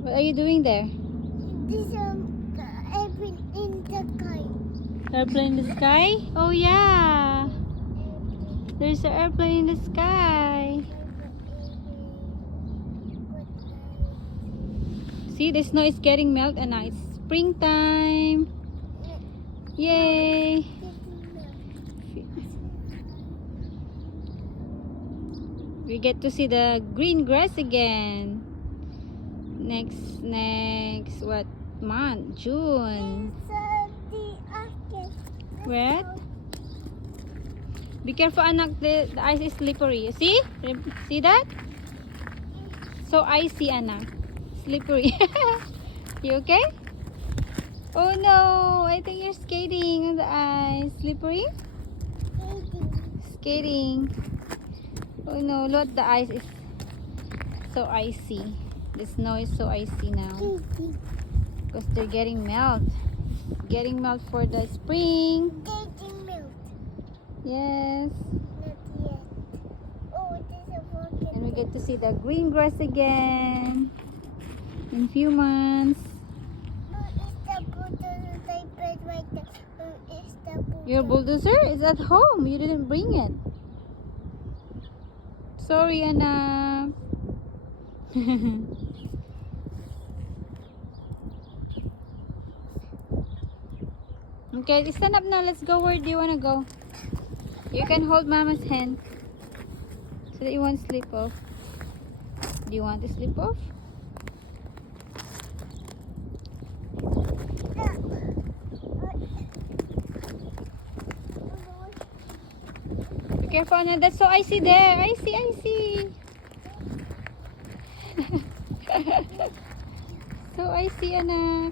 What are you doing there? This airplane in the sky. Airplane in the sky? Oh yeah. There's an airplane in the sky. See, the snow is getting melt and now it's springtime. Yay. We get to see the green grass again. Next what month? June. Wet? Be careful, anak. The ice is slippery. You see? See that? So icy, anak. Slippery. You okay? Oh no! I think you're skating on the ice. Slippery? Skating. Oh no! Look, the ice is so icy. The snow is so icy now because they're getting melt. Getting melt for the spring. Getting milk. Yes. Not yet. Oh, it is a bucket. And we get to see the green grass again in few months. No, it's the bulldozer they put right there. No, it's the bulldozer. Your bulldozer is at home. You didn't bring it. Sorry, Anna. Okay, stand up now. Let's go. Where do you want to go? You can hold Mama's hand so that you won't slip off. Do you want to slip off? Be careful, Anna. That's so icy there. Icy. So icy, Anna.